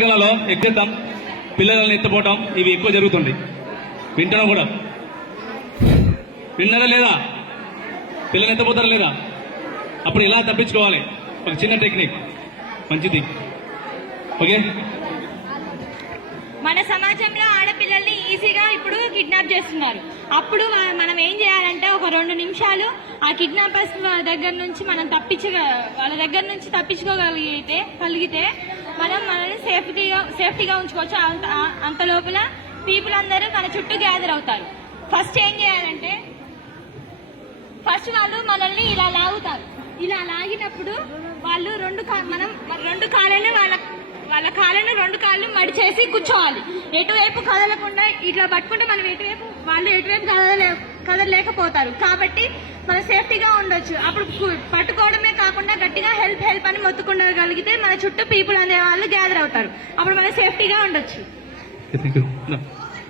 లో ఎక్కేద్దాం, పిల్లలని ఎత్తిపోవటం ఇవి ఎక్కువ జరుగుతుంది. వింటున్నాం కూడా, విన్నారా లేదా? పిల్లలు ఎత్తపోతారా లేదా? అప్పుడు ఇలా తప్పించుకోవాలి, ఒక చిన్న టెక్నిక్ మంచిది. ఓకే, మన సమాజంలో ఆడపిల్లల్ని ఈజీగా ఇప్పుడు కిడ్నాప్ చేస్తున్నారు. అప్పుడు మనం ఏం చేయాలంటే ఒక 2 నిమిషాలు ఆ కిడ్నాపర్స్ దగ్గర నుంచి మనం వాళ్ళ దగ్గర నుంచి తప్పించుకోగలిగితే మనం మనల్ని సేఫ్టీగా ఉంచుకోవచ్చు. అంత లోపల పీపుల్ అందరూ మన చుట్టూ గ్యాదర్ అవుతారు. ఫస్ట్ ఏం చేయాలంటే వాళ్ళు మనల్ని ఇలా లాగుతారు. ఇలా లాగినప్పుడు వాళ్ళు మనం 2 కాళ్ళని వాళ్ళ కాళ్ళను 2 కాళ్ళు మడిచేసి కూర్చోవాలి. ఎటువైపు కదలకుండా ఇట్లా పట్టుకుంటే మనం వాళ్ళు ఎటువైపు కదలలేకపోతారు. కాబట్టి మనం సేఫ్టీగా ఉండొచ్చు. అప్పుడు పట్టుకోవడమే కాకుండా గట్టిగా హెల్ప్ అని మొత్తుకుండగలిగితే మన చుట్టూ పీపుల్ అనే వాళ్ళు గ్యాదర్ అవుతారు. అప్పుడు మనం సేఫ్టీగా ఉండొచ్చు.